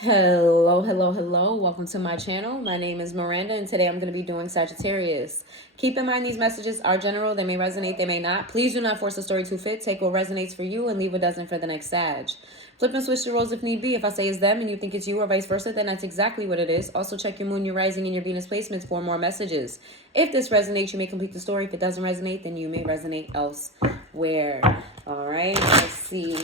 Hello, hello, hello. Welcome to my channel. My name is Miranda, and today I'm going to be doing Sagittarius. Keep in mind these messages are general. They may resonate, they may not. Please do not force the story to fit. Take what resonates for you and leave what doesn't for the next Sag. Flip and switch the roles if need be. If I say it's them and you think it's you or vice versa, then that's exactly what it is. Also check your moon, your rising, and your Venus placements for more messages. If this resonates, you may complete the story. If it doesn't resonate, then you may resonate elsewhere. All right, let's see.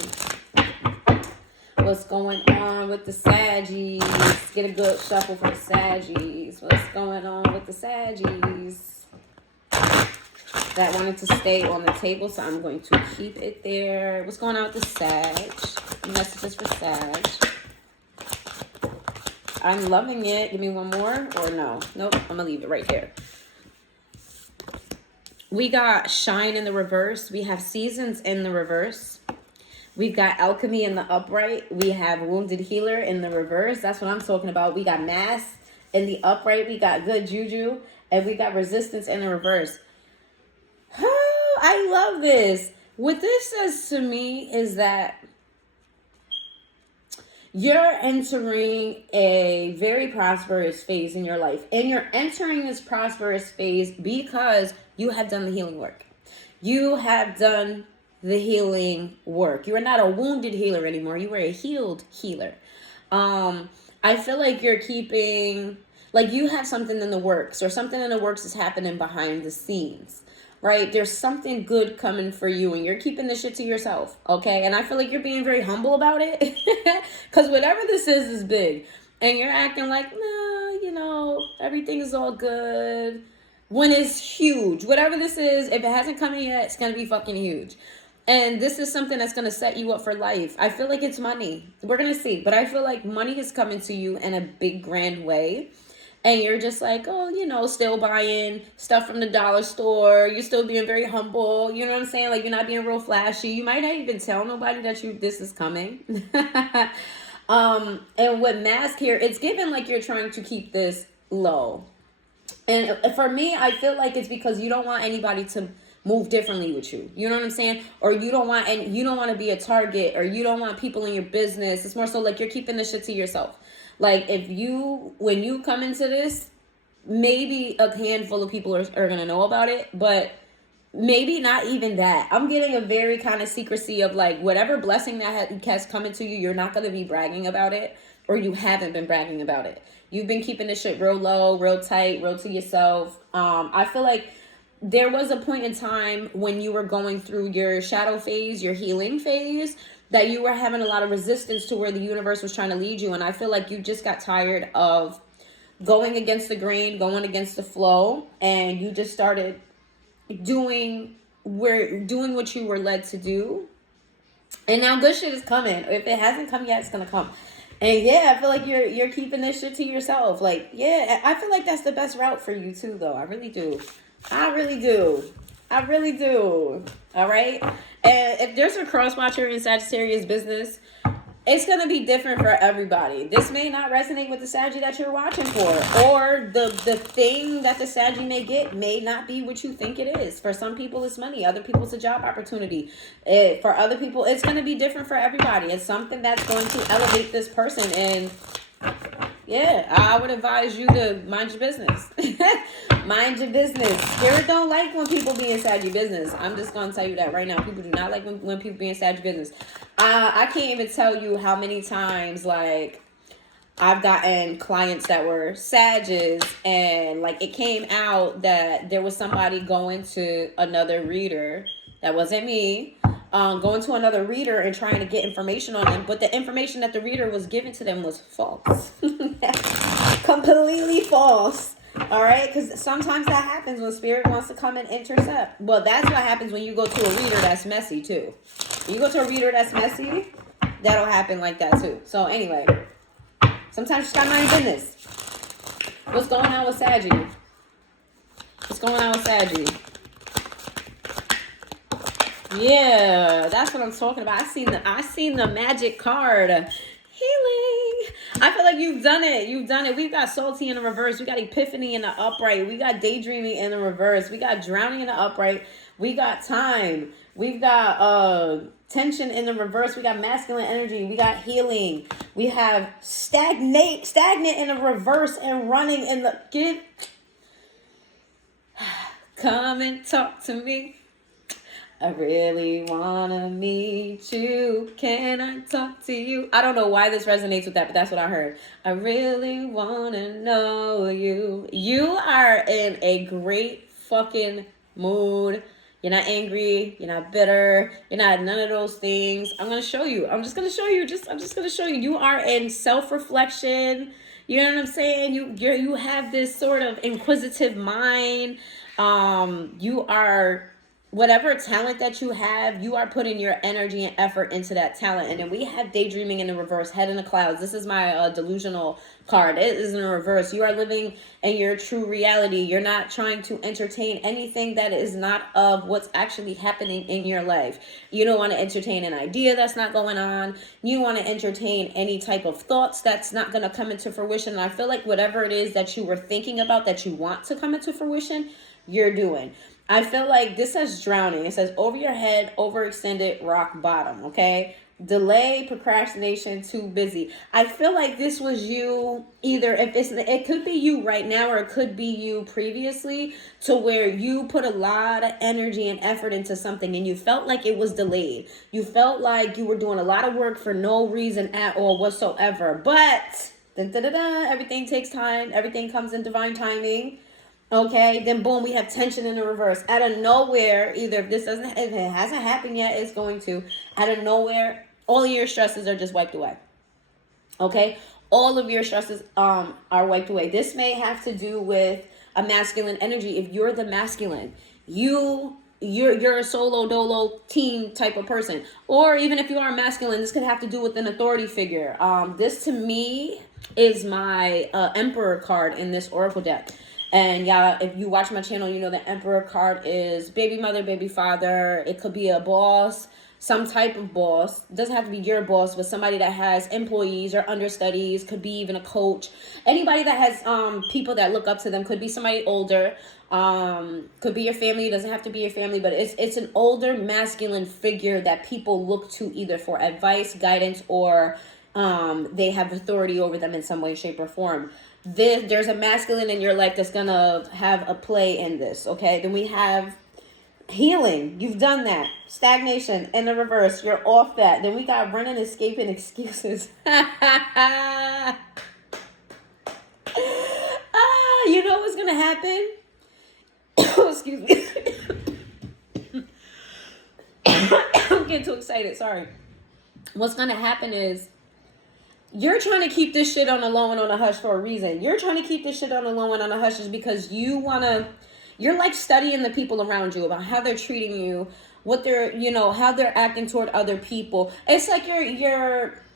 What's going on with the Saggies? Get a good shuffle for the Saggies. What's going on with the Saggies? That wanted to stay on the table, so I'm going to keep it there. What's going on with the Sag? Messages for Sag. I'm loving it. Give me one more, or no? Nope, I'm going to leave it right there. We got Shine in the reverse. We have Seasons in the reverse. We've got Alchemy in the upright. We have Wounded Healer in the reverse. That's what I'm talking about. We got Mass in the upright. We got Good Juju. And we got Resistance in the reverse. Oh, I love this. What this says to me is that you're entering a very prosperous phase in your life. And you're entering this prosperous phase because you have done the healing work. You have done the healing work. You are not a wounded healer anymore. You are a healed healer. I feel like you're keeping, like you have something in the works, or something in the works is happening behind the scenes, right? There's something good coming for you, and you're keeping this shit to yourself, okay? And I feel like you're being very humble about it, because whatever this is big, and you're acting like, nah, you know, everything is all good, when it's huge. Whatever this is, if it hasn't come in yet, it's going to be fucking huge. And this is something that's going to set you up for life. I feel like it's money. We're going to see. But I feel like money is coming to you in a big, grand way. And you're just like, oh, you know, still buying stuff from the dollar store. You're still being very humble. You know what I'm saying? Like, you're not being real flashy. You might not even tell nobody that this is coming. And with Mask here, it's given like you're trying to keep this low. And for me, I feel like it's because you don't want anybody to move differently with you. You know what I'm saying? Or you don't want to be a target, or you don't want people in your business. It's more so like you're keeping this shit to yourself. Like when you come into this, maybe a handful of people are going to know about it, but maybe not even that. I'm getting a very kind of secrecy of like whatever blessing that has come into you, you're not going to be bragging about it, or you haven't been bragging about it. You've been keeping this shit real low, real tight, real to yourself. I feel like there was a point in time when you were going through your shadow phase, your healing phase, that you were having a lot of resistance to where the universe was trying to lead you. And I feel like you just got tired of going against the grain, going against the flow, and you just started doing what you were led to do. And now good shit is coming. If it hasn't come yet, it's gonna come. And yeah, I feel like you're keeping this shit to yourself. Like, yeah, I feel like that's the best route for you too, though. I really do. I really do. All right. And if there's a cross watcher in Sagittarius business, it's going to be different for everybody. This may not resonate with the Saggy that you're watching for, or the thing that the Saggy may get may not be what you think it is. For some people, it's money. Other people, it's a job opportunity. For other people, it's going to be different for everybody. It's something that's going to elevate this person. And yeah, I would advise you to mind your business. Mind your business. Spirit don't like when people be inside your business. I'm just going to tell you that right now. People do not like when people be inside your business. I can't even tell you how many times, like, I've gotten clients that were Sages, and, like, it came out that there was somebody going to another reader that wasn't me, going to another reader and trying to get information on them, but the information that the reader was giving to them was false. Completely false. All right, because sometimes that happens when spirit wants to come and intercept. Well, that's what happens when you go to a reader that's messy too. When you go to a reader that's messy, that'll happen like that too. So anyway, sometimes you just gotta mind your business. What's going on with Saggy? What's going on with Saggy? Yeah, that's what I'm talking about. I seen the magic card. Healing. I feel like you've done it. We've got Salty in the reverse. We got Epiphany in the upright. We got Daydreaming in the reverse. We got Drowning in the upright. We got Time. We've got tension in the reverse. We got masculine energy. We got healing. We have stagnant in the reverse, and running in the come and talk to me. I really wanna meet you. Can I talk to you? I don't know why this resonates with that, but that's what I heard. I really wanna know you. You are in a great fucking mood. You're not angry. You're not bitter. You're not none of those things. I'm gonna show you. I'm just gonna show you. I'm just gonna show you. You are in self-reflection. You know what I'm saying? You have this sort of inquisitive mind. You are, whatever talent that you have, you are putting your energy and effort into that talent. And then we have daydreaming in the reverse, head in the clouds. This is my delusional card. It is in the reverse. You are living in your true reality. You're not trying to entertain anything that is not of what's actually happening in your life. You don't want to entertain an idea that's not going on. You want to entertain any type of thoughts that's not going to come into fruition. And I feel like whatever it is that you were thinking about that you want to come into fruition, you're doing. I feel like this says drowning. It says over your head, overextended, rock bottom, okay? Delay, procrastination, too busy. I feel like this was you either, it could be you right now, or it could be you previously, to where you put a lot of energy and effort into something and you felt like it was delayed. You felt like you were doing a lot of work for no reason at all whatsoever. But everything takes time. Everything comes in divine timing. Okay, then boom, we have tension in the reverse. Out of nowhere, either if it hasn't happened yet, it's going to. Out of nowhere, all of your stresses are just wiped away. Okay, all of your stresses are wiped away. This may have to do with a masculine energy. If you're the masculine, you're a solo dolo team type of person. Or even if you are masculine, this could have to do with an authority figure. This to me is my Emperor card in this Oracle deck. And y'all, if you watch my channel, you know the Emperor card is baby mother, baby father. It could be a boss, some type of boss. It doesn't have to be your boss, but somebody that has employees or understudies. Could be even a coach. Anybody that has people that look up to them. Could be somebody older. Could be your family. It doesn't have to be your family, but it's an older masculine figure that people look to either for advice, guidance, or they have authority over them in some way, shape, or form. There's a masculine in your life that's gonna have a play in this. Okay, then we have healing. You've done that. Stagnation in the reverse. You're off that. Then we got running, escaping, excuses. You know what's gonna happen? Excuse me. I'm getting too excited. Sorry. What's gonna happen is, you're trying to keep this shit on the low and on the hush for a reason. You're trying to keep this shit on the low and on the hush is because you're like studying the people around you, about how they're treating you, what they're, how they're acting toward other people. It's like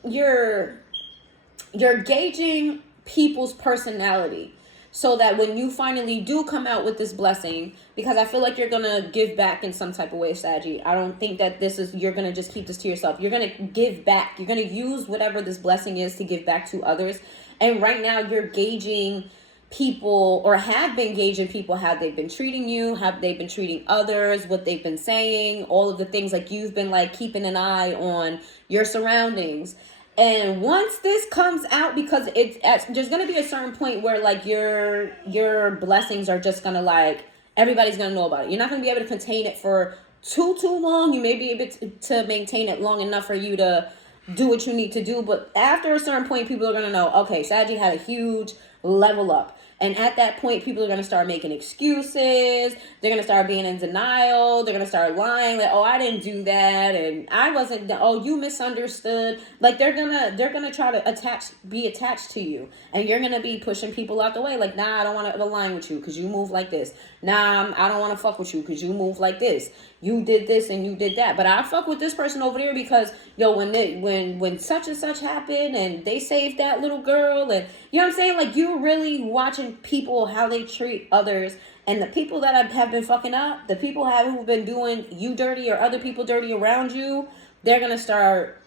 you're gauging people's personality, so that when you finally do come out with this blessing, because I feel like you're going to give back in some type of way, Saggy. I don't think that you're going to just keep this to yourself. You're going to give back. You're going to use whatever this blessing is to give back to others. And right now you're gauging people, or have been gauging people, how they've been treating you, how they've been treating others, what they've been saying, all of the things. Like, you've been like keeping an eye on your surroundings. And once this comes out, because there's going to be a certain point where like your blessings are just going to like, everybody's going to know about it. You're not going to be able to contain it for too long. You may be able to maintain it long enough for you to do what you need to do. But after a certain point, people are going to know, okay, Saggy had a huge level up. And at that point, people are going to start making excuses. They're going to start being in denial. They're going to start lying. Like, oh, I didn't do that. And I wasn't, oh, you misunderstood. Like, they're going to try to be attached to you. And you're going to be pushing people out the way. Like, nah, I don't want to align with you because you move like this. Nah, I don't want to fuck with you because you move like this. You did this and you did that. But I fuck with this person over there because, when such and such happened and they saved that little girl, and you know what I'm saying? Like, you're really watching people, how they treat others. And the people that have been fucking up, the people who've been doing you dirty or other people dirty around you, they're going to start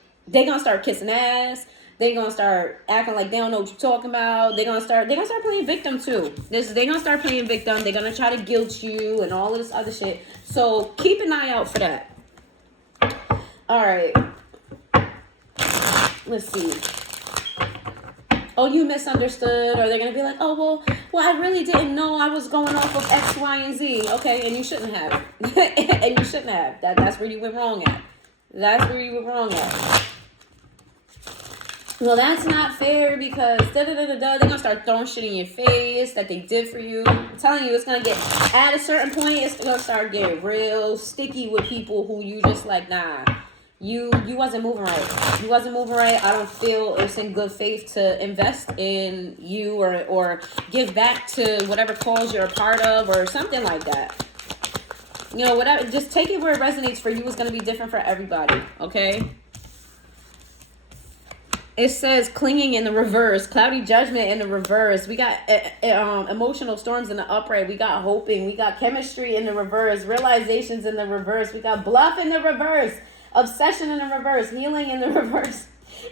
kissing ass. They're going to start acting like they don't know what you're talking about. They're going to start playing victim too. They're going to start playing victim. They're going to try to guilt you and all of this other shit. So keep an eye out for that. All right. Let's see. Oh, you misunderstood, or they're gonna be like, oh, well, I really didn't know. I was going off of X, Y, and Z. Okay, and you shouldn't have. And you shouldn't have. That's where you went wrong at. That's where you went wrong at. Well, that's not fair because they're gonna start throwing shit in your face that they did for you. I'm telling you, it's gonna get, at a certain point, it's gonna start getting real sticky with people who you just like, nah, you wasn't moving right. You wasn't moving right. I don't feel it's in good faith to invest in you or give back to whatever cause you're a part of or something like that. You know, whatever. Just take it where it resonates for you. It's gonna be different for everybody. Okay. It says clinging in the reverse, cloudy judgment in the reverse. We got emotional storms in the upright. We got hoping. We got chemistry in the reverse, realizations in the reverse. We got bluff in the reverse, obsession in the reverse, healing in the reverse,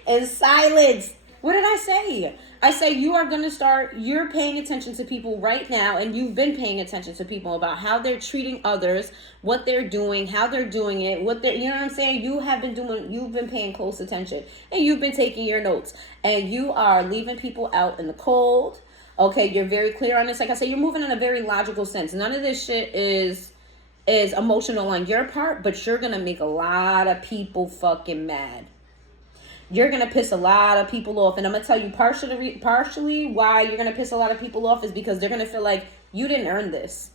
and silence. What did I say? I say you are going to start, you're paying attention to people right now, and you've been paying attention to people about how they're treating others, what they're doing, how they're doing it, what they're, you know what I'm saying? You've been paying close attention, and you've been taking your notes, and you are leaving people out in the cold. Okay, you're very clear on this. Like I said, you're moving in a very logical sense. None of this shit is emotional on your part, but you're going to make a lot of people fucking mad. You're going to piss a lot of people off. And I'm going to tell you partially why you're going to piss a lot of people off is because they're going to feel like you didn't earn this.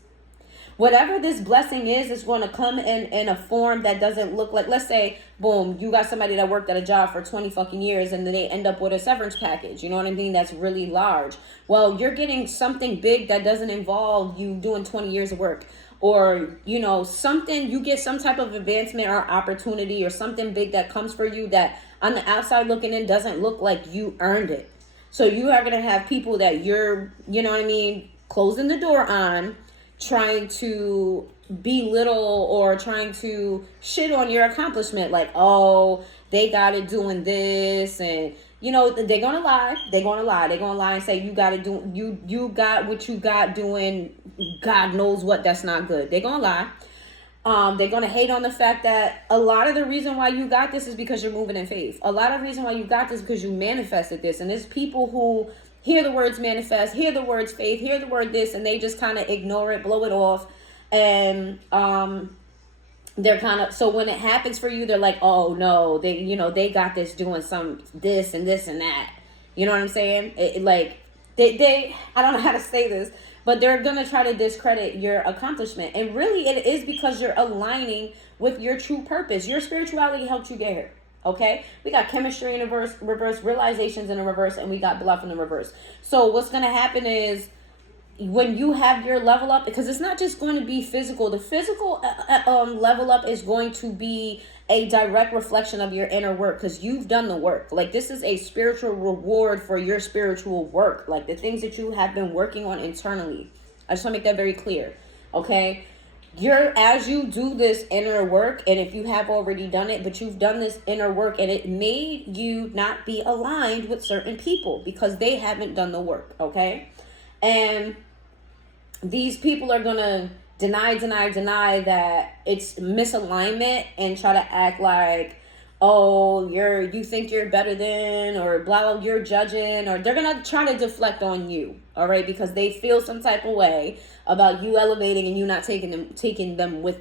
Whatever this blessing is going to come in a form that doesn't look like, let's say, boom, you got somebody that worked at a job for 20 fucking years and then they end up with a severance package. You know what I mean? That's really large. Well, you're getting something big that doesn't involve you doing 20 years of work. Or, you know, something, you get some type of advancement or opportunity or something big that comes for you that on the outside looking in doesn't look like you earned it. So you are going to have people that you're, you know what I mean, closing the door on, trying to belittle or trying to shit on your accomplishment. Like, oh, they got it doing this. And, you know, they're going to lie. They're going to lie. They're going to lie and say, you got to do, you got what you got doing. God knows what, that's not good. They're going to lie. They're going to hate on the fact that a lot of the reason why you got this is because you're moving in faith. A lot of the reason why you got this is because you manifested this. And there's people who hear the words manifest, hear the words faith, hear the word this, and they just kind of ignore it, blow it off. And they're kind of, so when it happens for you, they're like, oh no, they got this doing some this and this and that. You know what I'm saying? They I don't know how to say this, but they're going to try to discredit your accomplishment. And really it is because you're aligning with your true purpose. Your spirituality helped you get here. Okay, we got chemistry in the reverse, realizations in the reverse, and we got bluff in the reverse. So what's going to happen is when you have your level up, because it's not just going to be physical. The physical level up is going to be a direct reflection of your inner work because you've done the work. Like this is a spiritual reward for your spiritual work, like the things that you have been working on internally. I just want to make that very clear. Okay. As you do this inner work, and if you have already done it, but you've done this inner work and it made you not be aligned with certain people because they haven't done the work, okay? And these people are going to deny that it's misalignment and try to act like, oh, you think you're better than, or blah, blah, you're judging, or they're going to try to deflect on you, all right? Because they feel some type of way about you elevating and you not taking them with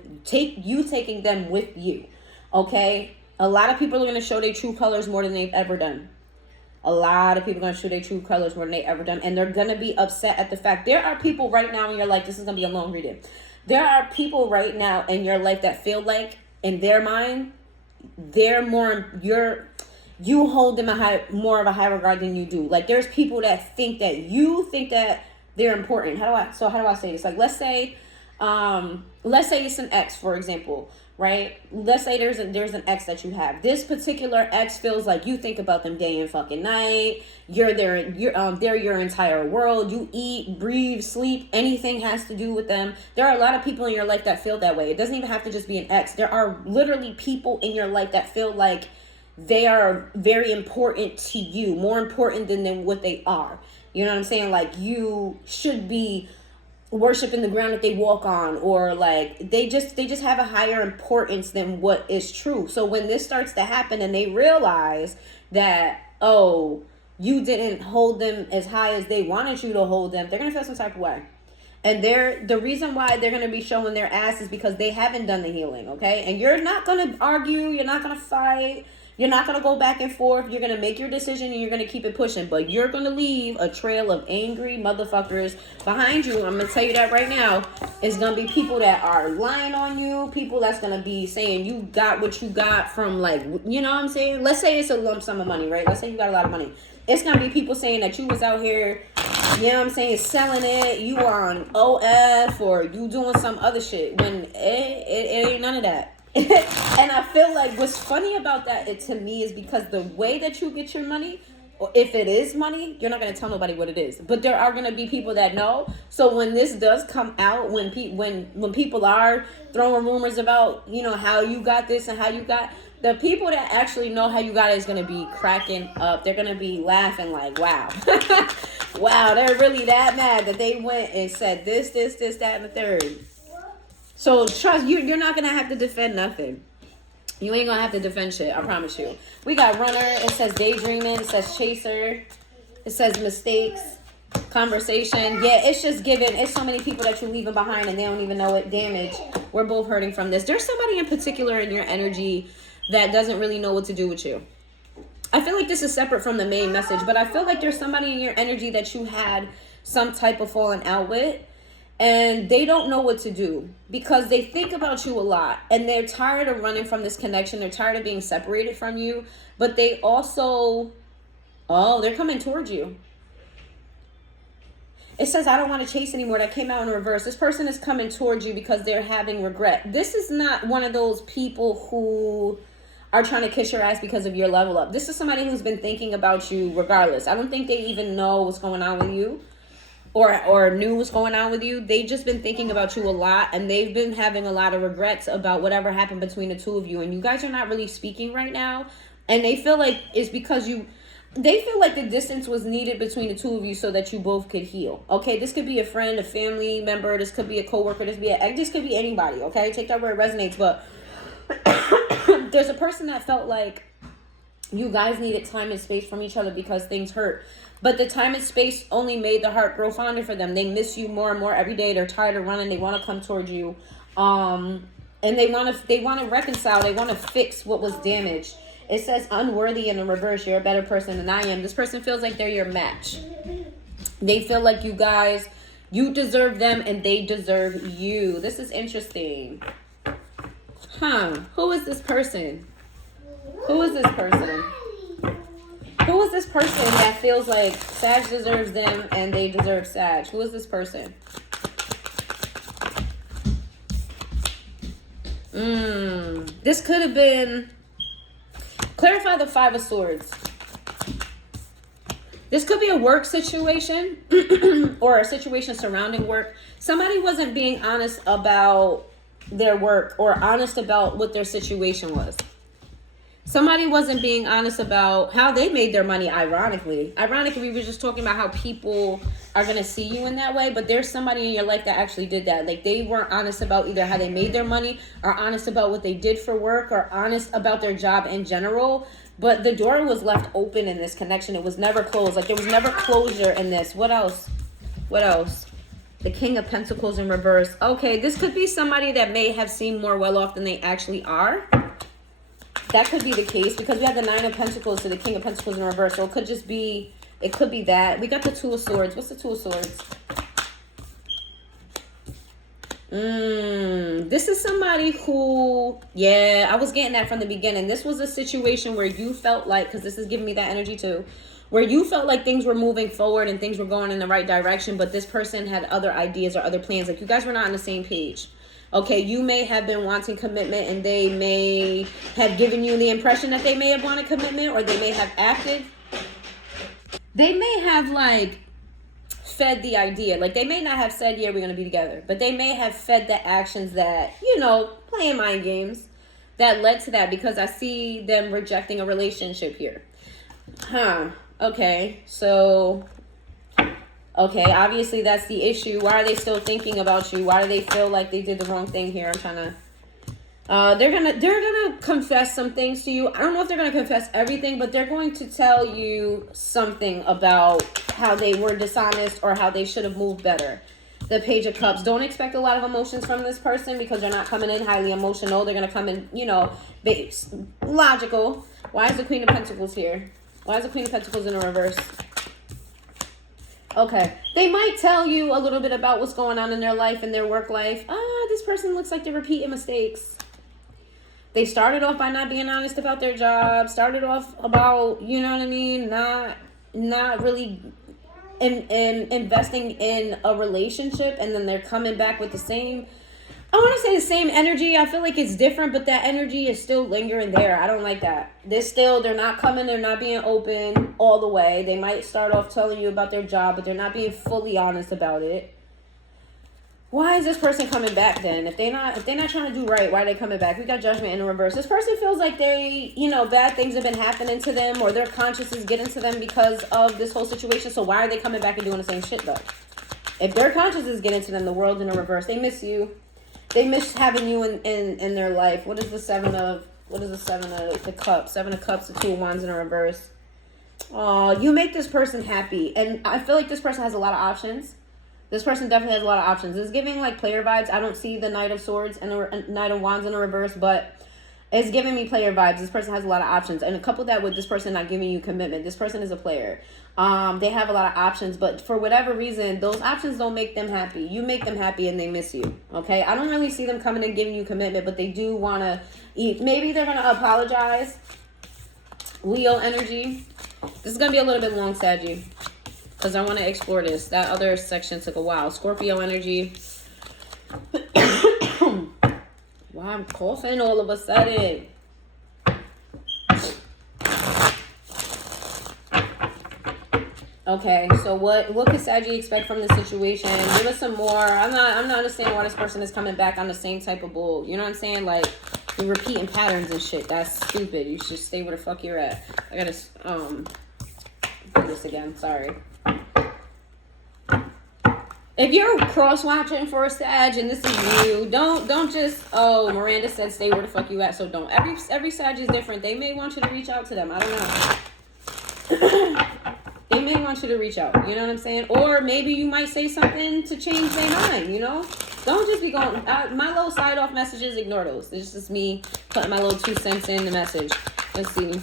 you, okay? A lot of people are going to show their true colors more than they've ever done. A lot of people are going to show their true colors more than they've ever done, and they're going to be upset at the fact. There are people right now in your life, this is going to be a long reading. There are people right now in your life that feel like, in their mind, they're more, you hold them more of a high regard than you do. Like there's people that think that you think that they're important. How do I say this? Like let's say it's an ex, for example, right? Let's say there's an ex that you have. This particular ex feels like you think about them day and fucking night. They're your entire world. You eat, breathe, sleep, anything has to do with them. There are a lot of people in your life that feel that way. It doesn't even have to just be an ex. There are literally people in your life that feel like they are very important to you, more important than what they are. You know what I'm saying? Like you should be worshiping the ground that they walk on, or like they just have a higher importance than what is true. So when this starts to happen and they realize that, oh, you didn't hold them as high as they wanted you to hold them, they're gonna feel some type of way. And the reason why they're going to be showing their ass is because they haven't done the healing, okay? And you're not going to argue. You're not going to fight. You're not going to go back and forth. You're going to make your decision and you're going to keep it pushing. But you're going to leave a trail of angry motherfuckers behind you. I'm going to tell you that right now. It's going to be people that are lying on you. People that's going to be saying you got what you got from, like, you know what I'm saying? Let's say it's a lump sum of money, right? Let's say you got a lot of money. It's going to be people saying that you was out here, you know what I'm saying, selling it, you on OF, or you doing some other shit, when it ain't none of that. And I feel like what's funny about that, to me, is because the way that you get your money, or if it is money, you're not going to tell nobody what it is. But there are going to be people that know. So when this does come out, when people are throwing rumors about, you know, how you got this and how you got, the people that actually know how you got it is going to be cracking up. They're going to be laughing like, wow. Wow, they're really that mad that they went and said this, that, and the third. So trust, you're not going to have to defend nothing. You ain't going to have to defend shit, I promise you. We got runner, it says daydreaming, it says chaser, it says mistakes, conversation. Yeah, it's just given. It's so many people that you're leaving behind and they don't even know it. Damage. We're both hurting from this. There's somebody in particular in your energy that doesn't really know what to do with you. I feel like this is separate from the main message, but I feel like there's somebody in your energy that you had some type of falling out with, and they don't know what to do because they think about you a lot and they're tired of running from this connection. They're tired of being separated from you, but they also, they're coming towards you. It says, I don't want to chase anymore. That came out in reverse. This person is coming towards you because they're having regret. This is not one of those people who are trying to kiss your ass because of your level up. This is somebody who's been thinking about you regardless. I don't think they even know what's going on with you or knew what's going on with you. They've just been thinking about you a lot, and they've been having a lot of regrets about whatever happened between the two of you. And you guys are not really speaking right now. And they feel like it's because they feel like the distance was needed between the two of you so that you both could heal. Okay, this could be a friend, a family member, this could be a coworker, this could be anybody, okay? Take that where it resonates, but there's a person that felt like you guys needed time and space from each other because things hurt. But the time and space only made the heart grow fonder for them. They miss you more and more every day. They're tired of running. They want to come towards you. And they want to reconcile. They want to fix what was damaged. It says unworthy in the reverse. You're a better person than I am. This person feels like they're your match. They feel like you deserve them and they deserve you. This is interesting. Who is this person? Who is this person? Who is this person that feels like Sag deserves them and they deserve Sag? Who is this person? This could have been... Clarify the Five of Swords. This could be a work situation or a situation surrounding work. Somebody wasn't being honest about their work or honest about what their situation was. Somebody wasn't being honest about how they made their money, ironically. We were just talking about how people are going to see you in that way, but there's somebody in your life that actually did that. Like, they weren't honest about either how they made their money or honest about what they did for work or honest about their job in general. But the door was left open in this connection. It was never closed. Like, there was never closure in this. What else? The King of Pentacles in reverse. Okay, this could be somebody that may have seemed more well off than they actually are. That could be the case because we have the Nine of Pentacles to the King of Pentacles in reverse. So it could be that. We got the Two of Swords. What's the Two of Swords? This is somebody who, I was getting that from the beginning. This was a situation where you felt like, because this is giving me that energy too, where you felt like things were moving forward and things were going in the right direction, but this person had other ideas or other plans. Like, you guys were not on the same page. Okay, you may have been wanting commitment and they may have given you the impression that they may have wanted commitment, or they may have acted. They may have, like, fed the idea. Like, they may not have said, yeah, we're going to be together. But they may have fed the actions that, playing mind games that led to that, because I see them rejecting a relationship here. Okay, so... Okay, obviously that's the issue. Why are they still thinking about you? Why do they feel like they did the wrong thing here? I'm trying to... they're gonna confess some things to you. I don't know if they're gonna confess everything, but they're going to tell you something about how they were dishonest or how they should have moved better. The Page of Cups. Don't expect a lot of emotions from this person because they're not coming in highly emotional. They're gonna come in, you know, logical. Why is the Queen of Pentacles here? Why is the Queen of Pentacles in the reverse? Okay, they might tell you a little bit about what's going on in their life and their work life. This person looks like they're repeating mistakes. They started off by not being honest about their job. Started off about, you know what I mean, not really investing in a relationship, and then they're coming back with the same, I want to say the same energy. I feel like it's different, but that energy is still lingering there. I don't like that. They're not coming, they're not being open all the way. They might start off telling you about their job, but they're not being fully honest about it. Why is this person coming back then? If they're not trying to do right, why are they coming back? We got Judgment in the reverse. This person feels like they, you know, bad things have been happening to them, or their conscience is getting to them because of this whole situation. So why are they coming back and doing the same shit though? If their conscience is getting to them, the world in the reverse, they miss you. They miss having you in their life. What is the Seven of the Cups? Seven of Cups, the Two of Wands in the reverse. Oh, you make this person happy. And I feel like this person has a lot of options. This person definitely has a lot of options. It's giving like player vibes. I don't see the Knight of Swords and the Knight of Wands in the reverse, but it's giving me player vibes. This person has a lot of options. And couple that with this person not giving you commitment. This person is a player. They have a lot of options, but for whatever reason, those options don't make them happy. You make them happy and they miss you. Okay? I don't really see them coming and giving you commitment, but they do want to eat. Maybe they're going to apologize. Leo energy. This is going to be a little bit long, Saggy, because I want to explore this. That other section took a while. Scorpio energy. Why I'm coughing all of a sudden? Okay, so what can Saggy expect from this situation? Give us some more. I'm not understanding why this person is coming back on the same type of bull. You know what I'm saying? Like, you're repeating patterns and shit. That's stupid. You should stay where the fuck you're at. I gotta do this again. Sorry. If you're cross-watching for a Sag and this is you, don't just, oh, Miranda said stay where the fuck you at, so don't. Every Sag is different. They may want you to reach out to them. I don't know. They may want you to reach out. You know what I'm saying? Or maybe you might say something to change their mind, you know? Don't just be going, my little side-off messages, ignore those. It's just me putting my little 2 cents in the message. Let's see.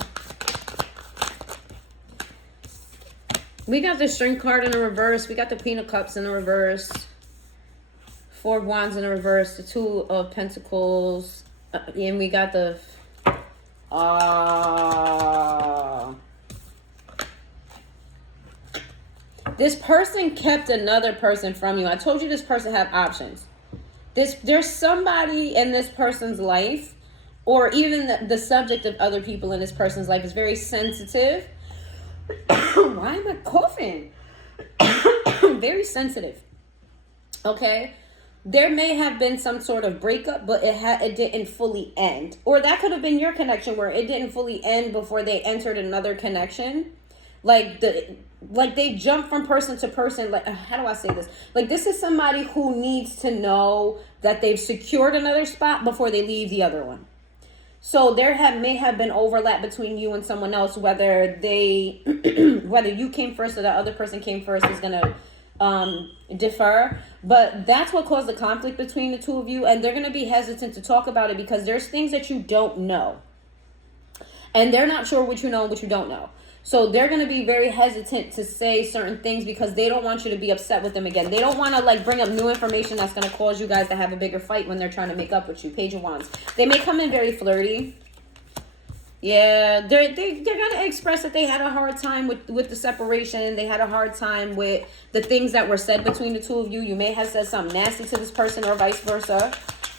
We got the Strength card in the reverse. We got the Queen of Cups in the reverse. 4 of Wands in the reverse. The 2 of Pentacles. And we got the... This person kept another person from you. I told you this person had options. There's somebody in this person's life, or even the subject of other people in this person's life is very sensitive. Why am I coughing? Very sensitive. Okay? There may have been some sort of breakup, but it didn't fully end. Or that could have been your connection where it didn't fully end before they entered another connection. Like they jump from person to person. Like, how do I say this? Like, this is somebody who needs to know that they've secured another spot before they leave the other one. So may have been overlap between you and someone else, whether whether you came first or the other person came first is gonna differ. But that's what caused the conflict between the two of you, and they're gonna be hesitant to talk about it because there's things that you don't know, and they're not sure what you know and what you don't know. So they're going to be very hesitant to say certain things because they don't want you to be upset with them again. They don't want to like bring up new information that's going to cause you guys to have a bigger fight when they're trying to make up with you. Page of Wands. They may come in very flirty. Yeah, they're going to express that they had a hard time with the separation. They had a hard time with the things that were said between the two of you. You may have said something nasty to this person or vice versa.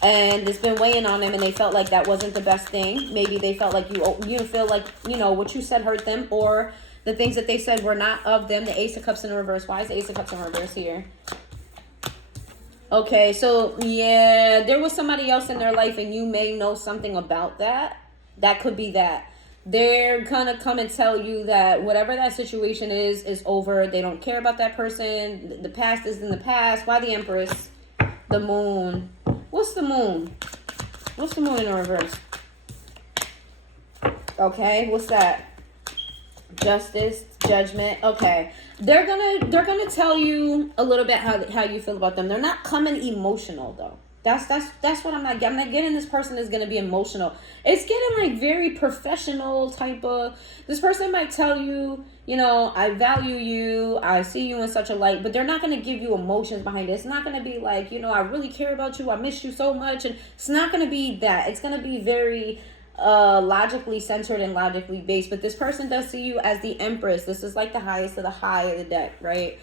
And it's been weighing on them and they felt like that wasn't the best thing. Maybe they felt like you feel like, you know, what you said hurt them, or the things that they said were not of them. The Ace of Cups in the reverse. Why is the Ace of Cups in reverse here? Okay, so yeah, there was somebody else in their life and you may know something about that. That could be that. They're gonna come and tell you that whatever that situation is over. They don't care about that person. The past is in the past. Why the Empress? The Moon. What's the Moon? What's the Moon in reverse? Okay, what's that? Justice, Judgment. Okay, they're gonna tell you a little bit how you feel about them. They're not coming emotional though. That's what I'm not getting. This person is gonna be emotional. It's getting like very professional type of. This person might tell you, I value you, I see you in such a light, but they're not gonna give you emotions behind it. It's not gonna be like, I really care about you, I miss you so much, and it's not gonna be that. It's gonna be very logically centered and logically based. But this person does see you as the Empress. This is like the highest of the high of the deck, right?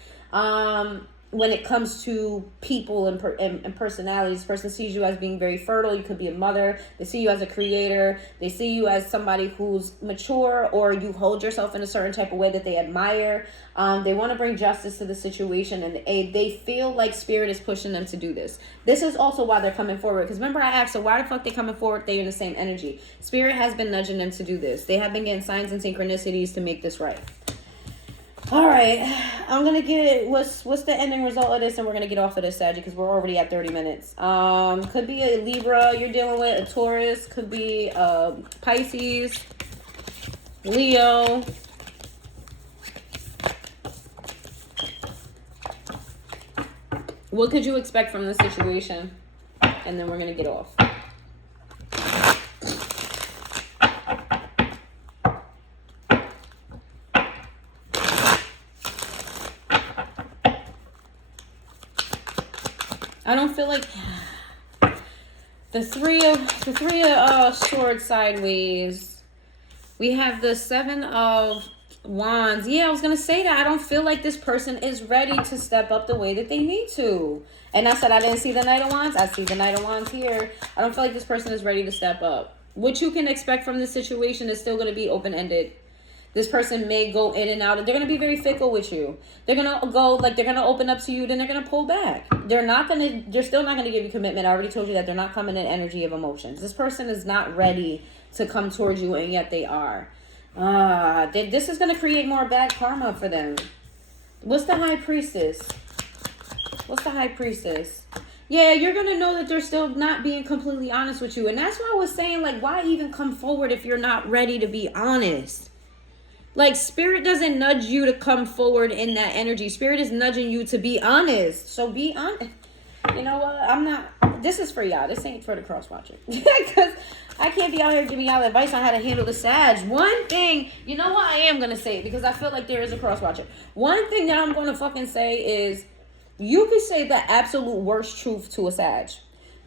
When it comes to people and personalities, this person sees you as being very fertile. You could be a mother. They see you as a creator. They see you as somebody who's mature, or you hold yourself in a certain type of way that they admire. They want to bring justice to the situation, and they feel like Spirit is pushing them to do this. This is also why they're coming forward. Because remember I asked, so why the fuck they coming forward? They're in the same energy. Spirit has been nudging them to do this. They have been getting signs and synchronicities to make this right. All right, I'm going to get what's the ending result of this, and we're going to get off of this, Saggy, because we're already at 30 minutes. Could be a Libra you're dealing with, a Taurus, could be Pisces, Leo. What could you expect from this situation? And then we're going to get off. I don't feel like the three of swords sideways. We have the 7 of wands. Yeah, I was gonna say that I don't feel like this person is ready to step up the way that they need to. And I said I didn't see the Knight of Wands. I see the Knight of Wands here. I don't feel like this person is ready to step up. What you can expect from this situation is still going to be open-ended. This person may go in and out. They're going to be very fickle with you. They're going to go, like, they're going to open up to you, then they're going to pull back. They're still not going to give you commitment. I already told you that they're not coming in energy of emotions. This person is not ready to come towards you, and yet they are. This is going to create more bad karma for them. What's the High Priestess? Yeah, you're going to know that they're still not being completely honest with you. And that's why I was saying, like, why even come forward if you're not ready to be honest? Like, Spirit doesn't nudge you to come forward in that energy. Spirit is nudging you to be honest. So be honest. You know what? This is for y'all. This ain't for the cross watcher. Because I can't be out here giving y'all advice on how to handle the Sag. One thing, you know what? I am going to say it because I feel like there is a cross watcher. One thing that I'm going to fucking say is you can say the absolute worst truth to a Sag.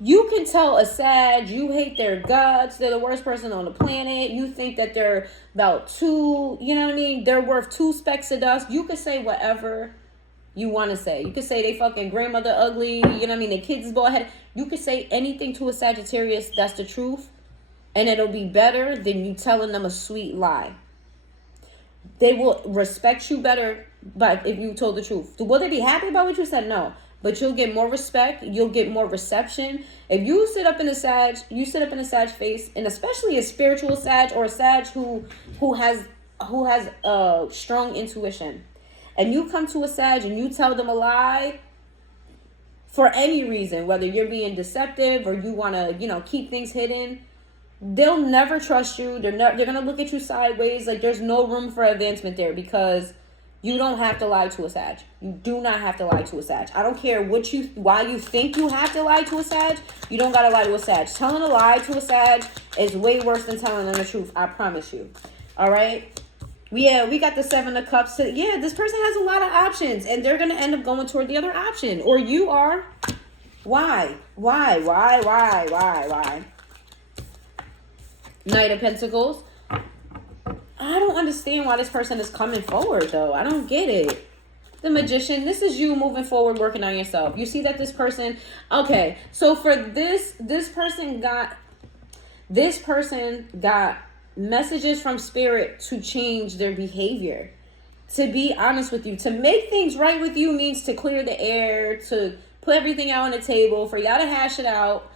You can tell a Sag you hate their guts, they're the worst person on the planet, you think that they're about they're worth 2 specks of dust. You could say whatever you want to say. You could say they fucking grandmother ugly, their kids is bald headed. You could say anything to a Sagittarius that's the truth, and it'll be better than you telling them a sweet lie. They will respect you better but if you told the truth. Will they be happy about what you said? No. But you'll get more respect. You'll get more reception. If you sit up in a Sag face, and especially a spiritual Sag or a Sag who has strong intuition, and you come to a Sag and you tell them a lie for any reason, whether you're being deceptive or you want to, keep things hidden, they'll never trust you. They're gonna look at you sideways. Like, there's no room for advancement there because you don't have to lie to a Sag. You do not have to lie to a Sag. I don't care why you think you have to lie to a Sag. You don't got to lie to a Sag. Telling a lie to a Sag is way worse than telling them the truth. I promise you. All right? Yeah, we got the 7 of Cups. This person has a lot of options, and they're going to end up going toward the other option. Or you are. Why? Knight of Pentacles. I don't understand why this person is coming forward, though. I don't get it. The Magician, this is you moving forward, working on yourself. You see that this person, okay, so for this person got messages from Spirit to change their behavior, to be honest with you. To make things right with you means to clear the air, to put everything out on the table, for y'all to hash it out.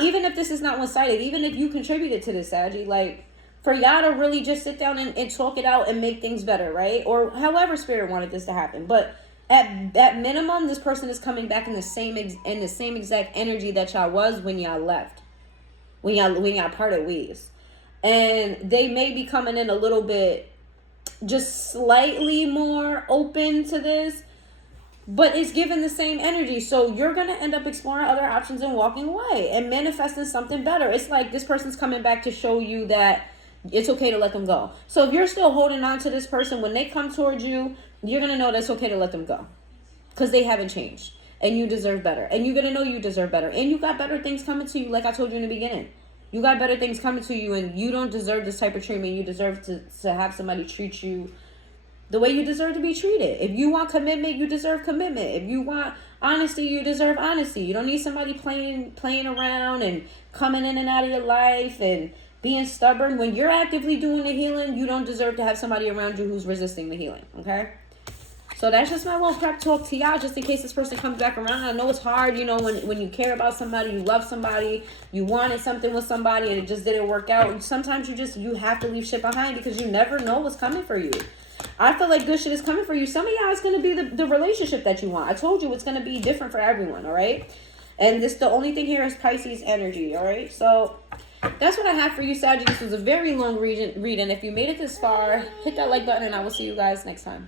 Even if this is not one-sided, even if you contributed to this, Saggy, like, for y'all to really just sit down and talk it out and make things better, right? Or however spirit wanted this to happen. But at minimum, this person is coming back in the same exact energy that y'all was when y'all left, when y'all parted ways, and they may be coming in a little bit, just slightly more open to this, but it's given the same energy. So you're gonna end up exploring other options and walking away and manifesting something better. It's like this person's coming back to show you that it's okay to let them go. So if you're still holding on to this person, when they come towards you, you're going to know that it's okay to let them go. Because they haven't changed. And you deserve better. And you're going to know you deserve better. And you got better things coming to you, like I told you in the beginning. You got better things coming to you, and you don't deserve this type of treatment. You deserve to have somebody treat you the way you deserve to be treated. If you want commitment, you deserve commitment. If you want honesty, you deserve honesty. You don't need somebody playing around and coming in and out of your life and being stubborn. When you're actively doing the healing, you don't deserve to have somebody around you who's resisting the healing, okay? So that's just my little prep talk to y'all, just in case this person comes back around. I know it's hard, you know, when you care about somebody, you love somebody, you wanted something with somebody, and it just didn't work out. Sometimes you have to leave shit behind, because you never know what's coming for you. I feel like good shit is coming for you. Some of y'all is going to be the relationship that you want. I told you it's going to be different for everyone, all right? And the only thing here is Pisces energy, all right? So that's what I have for you, Sagittarius. This was a very long reading. If you made it this far, hit that like button, and I will see you guys next time.